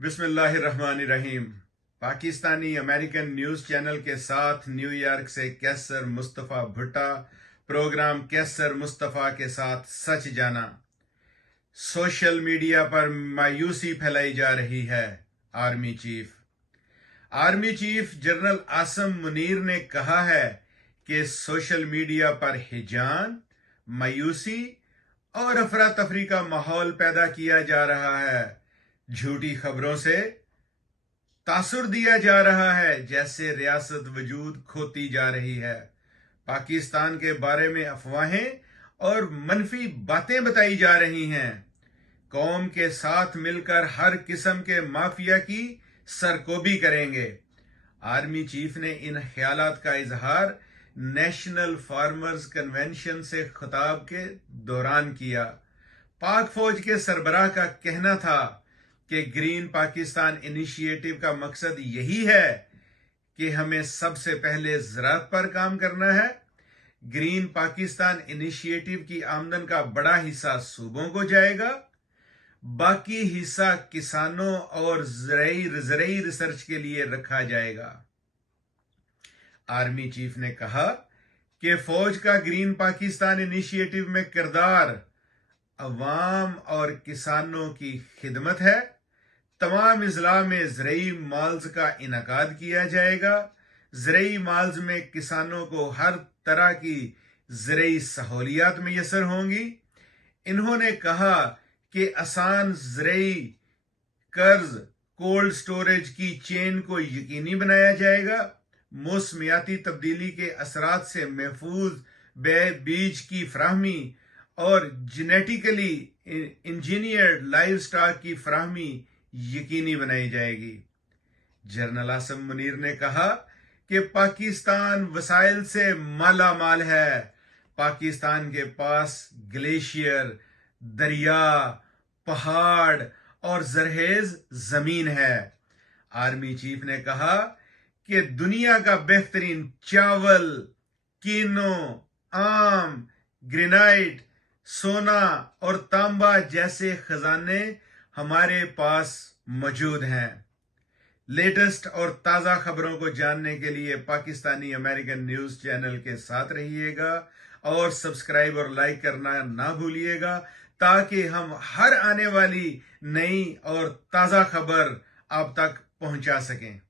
बिस्मिल्लाहिर्रहमानिर्रहीम। Pakistani American news channel के साथ न्यूयॉर्क से कैसर मुस्तफ़ा भुट्टा। प्रोग्राम कैसर मुस्तफ़ा के साथ सच जाना। सोशल मीडिया पर मायूसी फैलाई जा रही है। Army chief general Asim Munir ने कहा है कि सोशल मीडिया पर हिजान, मायूसी और अफरा तफरी का माहौल पैदा किया जा रहा है। झूठी खबरों से तासुर दिया जा रहा है, जैसे रियासत वजूद खोती जा रही है। पाकिस्तान के बारे में अफवाहें और मनफी बातें बताई जा रही हैं। कौम के साथ मिलकर हर किस्म के माफिया की सरकोबी करेंगे। आर्मी चीफ ने इन ख्यालात का इजहार नेशनल फार्मर्स कन्वेंशन से खिताब के दौरान किया। पाक फौज के सरबराह का कहना था कि ग्रीन पाकिस्तान इनिशिएटिव का मकसद यही है कि हमें सबसे पहले ज़राअत पर काम करना है। ग्रीन पाकिस्तान इनिशिएटिव की आमदन का बड़ा हिस्सा सूबों को जाएगा, बाकी हिस्सा किसानों और ज़रई रिसर्च के लिए रखा जाएगा। आर्मी चीफ ने कहा कि फौज का ग्रीन पाकिस्तान इनिशिएटिव में किरदार अवाम और किसानों की खिदमत है। तमाम अजला में ज़रई माल्स का इनकाद किया जाएगा। ज़रई माल्स में किसानों को हर तरह की ज़रई सहूलियात मैसर होंगी। इन्होंने कहा कि आसान ज़रई कर्ज कोल्ड स्टोरेज की चेन को यकीनी बनाया जाएगा। मौसमियाती तब्दीली के असरात से महफूज बीज की फराहमी और जेनेटिकली इंजीनियर्ड लाइव स्टॉक की फराहमी यकीनी बनाई जाएगी। जनरल आसिम मुनीर ने कहा कि पाकिस्तान वसाइल से माला माल है। पाकिस्तान के पास ग्लेशियर, दरिया, पहाड़ और जरहेज जमीन है। आर्मी चीफ ने कहा कि दुनिया का बेहतरीन चावल, कीनो, आम, ग्रेनाइट, सोना और तांबा जैसे खजाने हमारे पास मौजूद हैं। लेटेस्ट और ताज़ा खबरों को जानने के लिए पाकिस्तानी अमेरिकन न्यूज़ चैनल के साथ रहिएगा और सब्सक्राइब और लाइक करना ना भूलिएगा, ताकि हम हर आने वाली नई और ताज़ा खबर आप तक पहुंचा सकें।